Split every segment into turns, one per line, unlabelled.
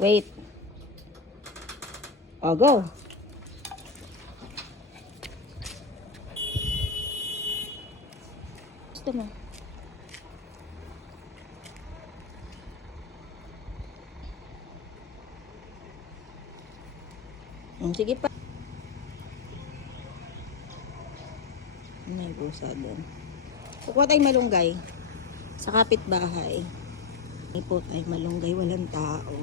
Wait. Oh, go. Gusto mo? Hmm, Sige pa. May busa doon. Kukuha tayong malunggay. Sa kapitbahay. Po tayong malunggay. Walang tao.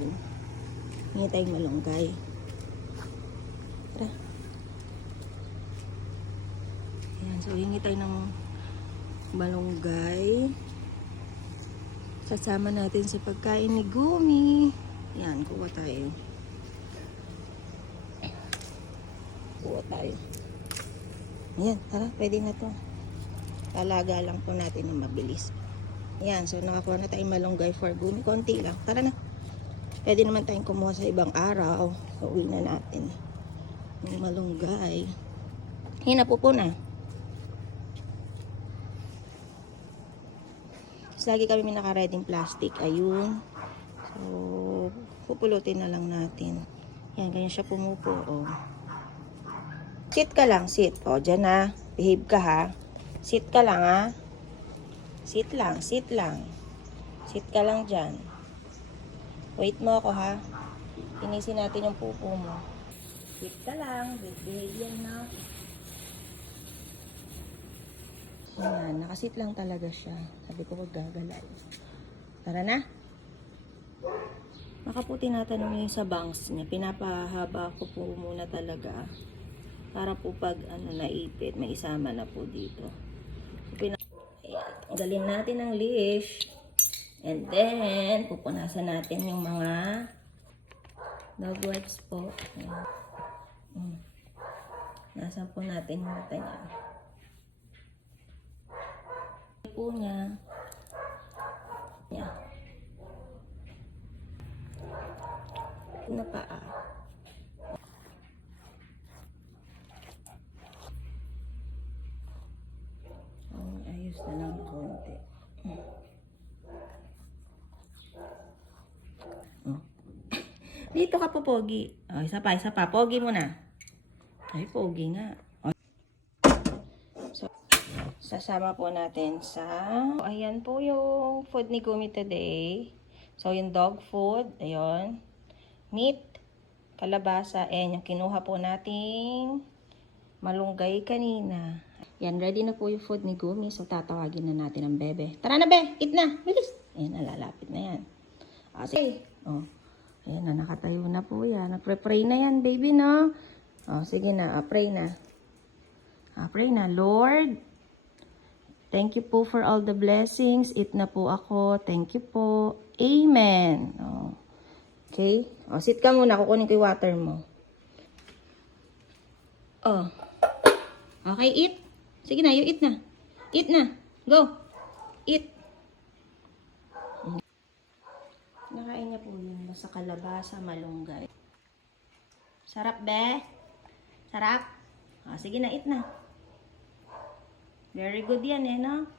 Hindi tayong malunggay. Tara. Ayan, so hingi tayo ng malunggay. Sasama natin sa pagkain ni Gumi. Ayan, kuha tayo. Kuha tayo. Ayan, tara, pwede na to. Talaga lang po natin ng mabilis. Ayan, so nakakuha na tayong malunggay for Gumi. Konti lang. Tara na. Pwede naman tayong kumuha sa ibang araw. So, uwi na natin. Yung malunggay. Hina po po na. Lagi kami may nakareding plastic. Ayun. So, pupulutin na lang natin. Yan, ganyan siya pumupo. Oh. Sit ka lang, sit. O, dyan na. Behave ka ha. Sit ka lang ha. Sit lang, sit lang. Sit ka lang dyan. Wait mo ako ha. Tinisin natin yung pupo mo. Sit ka lang. Behave yan na. Ayan, nakasit lang talaga siya. Sabi ko huwag gagalay. Tara na. Makaputi natanong yung sa bangs niya. Pinapahaba ko po muna talaga. Para po pag ano, naipit, may isama na po dito. So, tanggalin natin ang leash. And then, pupunasan natin yung mga dog wipes po. Ayan. Mm. Nasa po natin yung mata niya. po niya. Niya. Na paa. Oh, ayos na lang konti. Oh. Dito ka po, Pogi. Oh, isa pa, isa pa. Pogi mo na. Ay, Pogi nga. Oh. So, sasama po natin sa... Ayan po yung food ni Gumi today. So, yung dog food. Ayun. Meat. Kalabasa. And yung kinuha po nating malunggay kanina. Yan, ready na po yung food ni Gumi. So, tatawagin na natin ang bebe. Tara na, be! Eat na! Bilis! Ayan, nalalapit na yan. Ah, sige. Oh. Ayan na, nakatayo na po yan. Nagpre-pray na yan, baby, no? Oh, sige na. Ah, pray na. Ah, pray na. Lord, thank you po for all the blessings. Eat na po ako. Thank you po. Amen. Oh. Okay? Oh, sit ka muna. Kukunin ko yung water mo. Oh. Okay, eat. Sige na, you eat na. Eat na. Go. Eat. Nakain niya po yun. Basta kalabasa, malunggay. Sarap, be? Sarap? Ah, sige na, eat na. Very good yan eh, no?